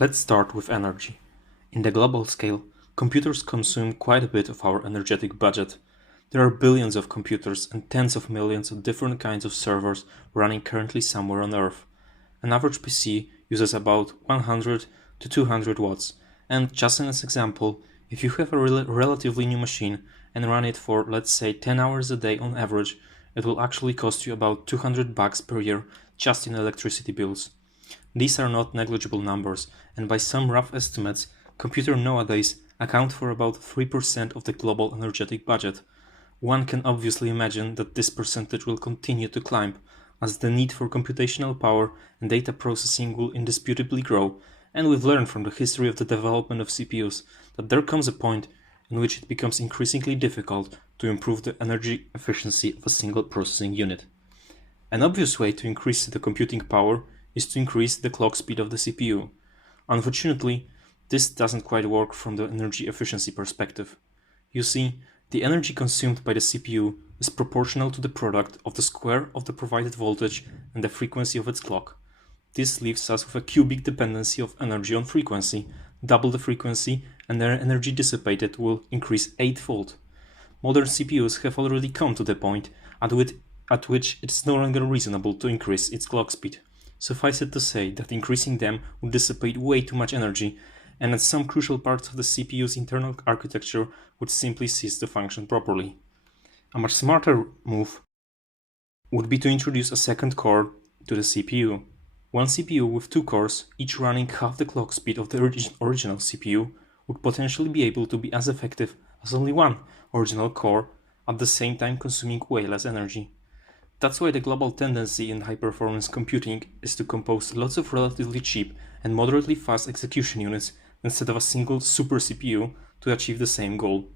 Let's start with energy. In the global scale, computers consume quite a bit of our energetic budget. There are billions of computers and tens of millions of different kinds of servers running currently somewhere on Earth. An average PC uses about 100 to 200 watts, and just as an example, if you have a relatively new machine and run it for, let's say, 10 hours a day on average, it will actually cost you about $200 per year just in electricity bills. These are not negligible numbers, and by some rough estimates, computers nowadays account for about 3% of the global energetic budget. One can obviously imagine that this percentage will continue to climb, as the need for computational power and data processing will indisputably grow, and we've learned from the history of the development of CPUs that there comes a point in which it becomes increasingly difficult to improve the energy efficiency of a single processing unit. An obvious way to increase the computing power is to increase the clock speed of the CPU. Unfortunately, this doesn't quite work from the energy efficiency perspective. You see, the energy consumed by the CPU is proportional to the product of the square of the provided voltage and the frequency of its clock. This leaves us with a cubic dependency of energy on frequency. Double the frequency and the energy dissipated will increase eightfold. Modern CPUs have already come to the point at which it is no longer reasonable to increase its clock speed. Suffice it to say that increasing them would dissipate way too much energy, and that some crucial parts of the CPU's internal architecture would simply cease to function properly. A much smarter move would be to introduce a second core to the CPU. One CPU with two cores, each running half the clock speed of the original CPU, would potentially be able to be as effective as only one original core, at the same time consuming way less energy. That's why the global tendency in high-performance computing is to compose lots of relatively cheap and moderately fast execution units instead of a single super CPU to achieve the same goal.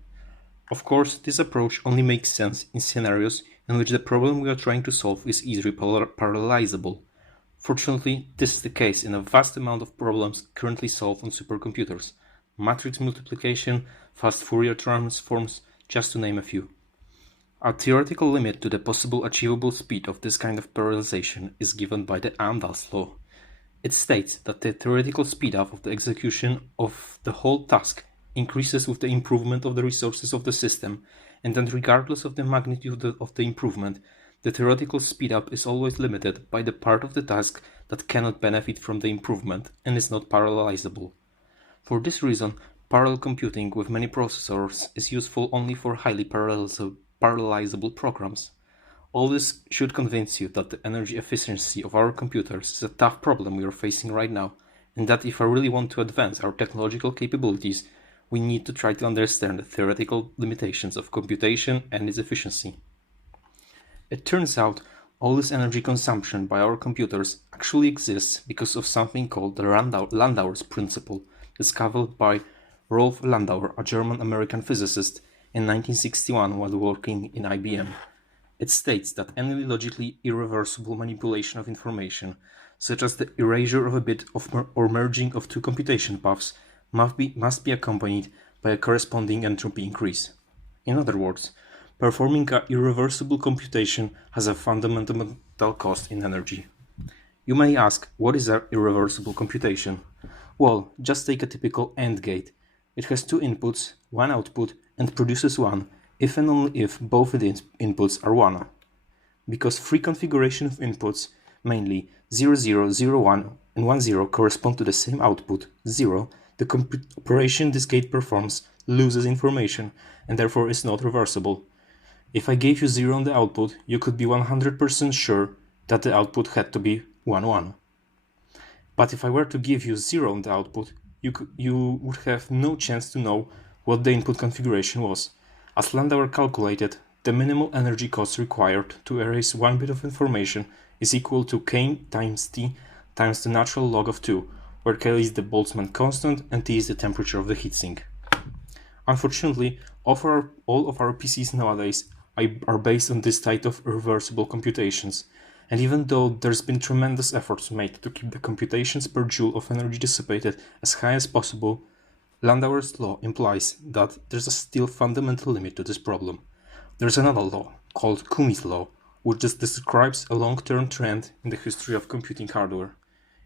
Of course, this approach only makes sense in scenarios in which the problem we are trying to solve is easily parallelizable. Fortunately, this is the case in a vast amount of problems currently solved on supercomputers: matrix multiplication, fast Fourier transforms, just to name a few. A theoretical limit to the possible achievable speed of this kind of parallelization is given by the Amdahl's law. It states that the theoretical speedup of the execution of the whole task increases with the improvement of the resources of the system, and that regardless of the magnitude of the improvement, the theoretical speedup is always limited by the part of the task that cannot benefit from the improvement and is not parallelizable. For this reason, parallel computing with many processors is useful only for highly parallelizable programs. All this should convince you that the energy efficiency of our computers is a tough problem we are facing right now, and that if I really want to advance our technological capabilities, we need to try to understand the theoretical limitations of computation and its efficiency. It turns out all this energy consumption by our computers actually exists because of something called the Landauer's principle, discovered by Rolf Landauer, a German-American physicist, in 1961 while working in IBM. It states that any logically irreversible manipulation of information, such as the erasure of a bit or merging of two computation paths, must be accompanied by a corresponding entropy increase. In other words, performing an irreversible computation has a fundamental cost in energy. You may ask, what is an irreversible computation? Well, just take a typical AND gate. It has two inputs, one output, and produces one, if and only if both its inputs are 1. Because three configuration of inputs, mainly 0, 0, 0, 1, and 1, 0, correspond to the same output, 0, the operation this gate performs loses information, and therefore is not reversible. If I gave you 0 on the output, you could be 100% sure that the output had to be 1, 1. But if I were to give you 0 on the output, you would have no chance to know what the input configuration was. As Landauer calculated, the minimal energy cost required to erase one bit of information is equal to k times t times the natural log of 2, where k is the Boltzmann constant and t is the temperature of the heatsink. Unfortunately, all of our PCs nowadays are based on this type of irreversible computations, and even though there's been tremendous efforts made to keep the computations per joule of energy dissipated as high as possible, Landauer's law implies that there's a still fundamental limit to this problem. There's another law, called Kumi's law, which describes a long-term trend in the history of computing hardware.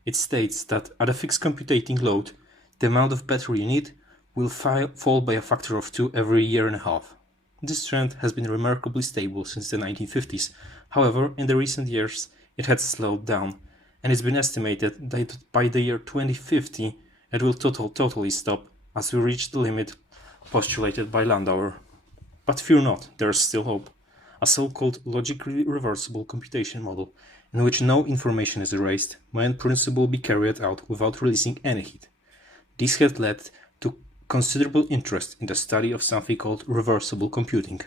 It states that at a fixed computing load, the amount of battery you need will fall by a factor of 2 every year and a half. This trend has been remarkably stable since the 1950s. However, in the recent years, it has slowed down, and it's been estimated that by the year 2050, it will totally stop as we reach the limit postulated by Landauer. But fear not, there is still hope. A so-called logically reversible computation model, in which no information is erased, may in principle be carried out without releasing any heat. This has led to considerable interest in the study of something called reversible computing.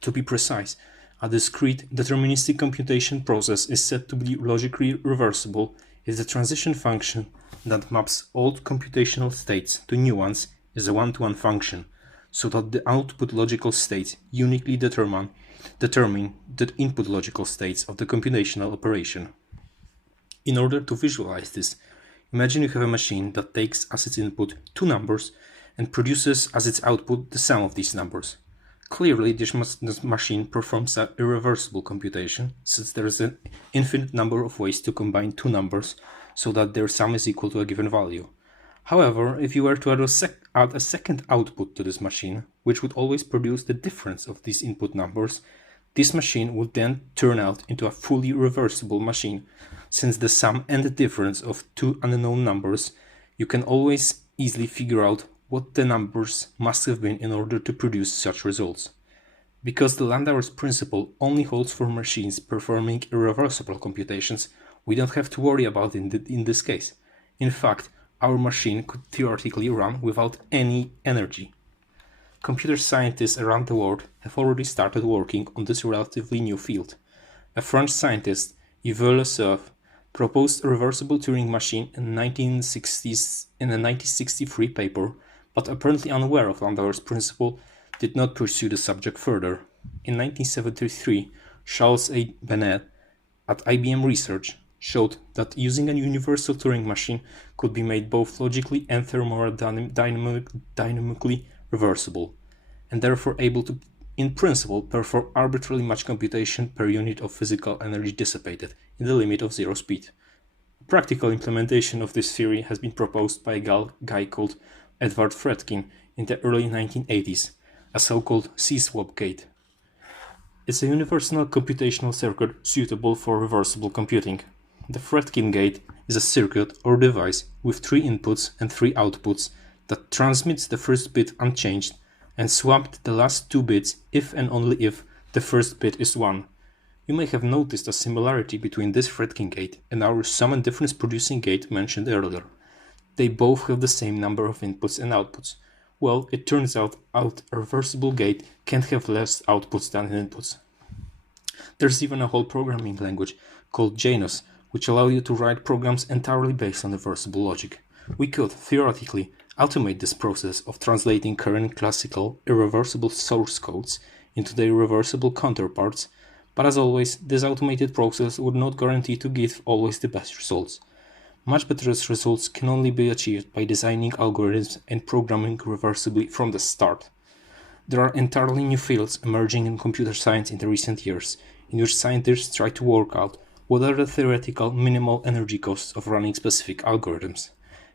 To be precise, a discrete deterministic computation process is said to be logically reversible if the transition function that maps old computational states to new ones is a one-to-one function, so that the output logical states uniquely determine the input logical states of the computational operation. In order to visualize this, imagine you have a machine that takes as its input two numbers and produces as its output the sum of these numbers. Clearly, this machine performs an irreversible computation, since there is an infinite number of ways to combine two numbers so that their sum is equal to a given value. However, if you were to add a second output to this machine, which would always produce the difference of these input numbers, this machine would then turn out into a fully reversible machine. Since the sum and the difference of two unknown numbers, you can always easily figure out what the numbers must have been in order to produce such results. Because the Landauer's principle only holds for machines performing irreversible computations, we don't have to worry about it in this case. In fact, our machine could theoretically run without any energy. Computer scientists around the world have already started working on this relatively new field. A French scientist, Yves Le Souef, proposed a reversible Turing machine in a 1963 paper, but apparently unaware of Landauer's principle, did not pursue the subject further. In 1973, Charles A. Bennett at IBM Research showed that using a universal Turing machine could be made both logically and thermodynamically reversible, and therefore able to, in principle, perform arbitrarily much computation per unit of physical energy dissipated in the limit of zero speed. A practical implementation of this theory has been proposed by a guy called Edward Fredkin in the early 1980s, a so-called C-swap gate. It's a universal computational circuit suitable for reversible computing. The Fredkin gate is a circuit or device with three inputs and three outputs that transmits the first bit unchanged and swapped the last two bits if and only if the first bit is 1. You may have noticed a similarity between this Fredkin gate and our sum and difference producing gate mentioned earlier. They both have the same number of inputs and outputs. Well, it turns out a reversible gate can't have less outputs than inputs. There's even a whole programming language called Janus, which allow you to write programs entirely based on reversible logic. We could, theoretically, automate this process of translating current classical irreversible source codes into their reversible counterparts, but as always, this automated process would not guarantee to give always the best results. Much better results can only be achieved by designing algorithms and programming reversibly from the start. There are entirely new fields emerging in computer science in the recent years, in which scientists try to work out what are the theoretical minimal energy costs of running specific algorithms.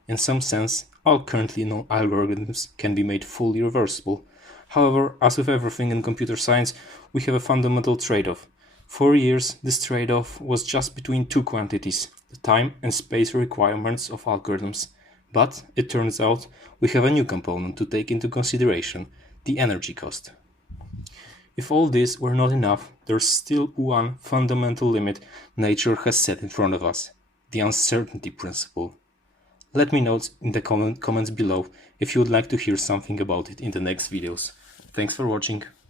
In some sense, all currently known algorithms can be made fully reversible. However, as with everything in computer science, we have a fundamental trade-off. For years, this trade-off was just between two quantities, the time and space requirements of algorithms. But, it turns out, we have a new component to take into consideration, the energy cost. If all this were not enough, there's still one fundamental limit nature has set in front of us, the uncertainty principle. Let me know in the comments below if you would like to hear something about it in the next videos. Thanks for watching.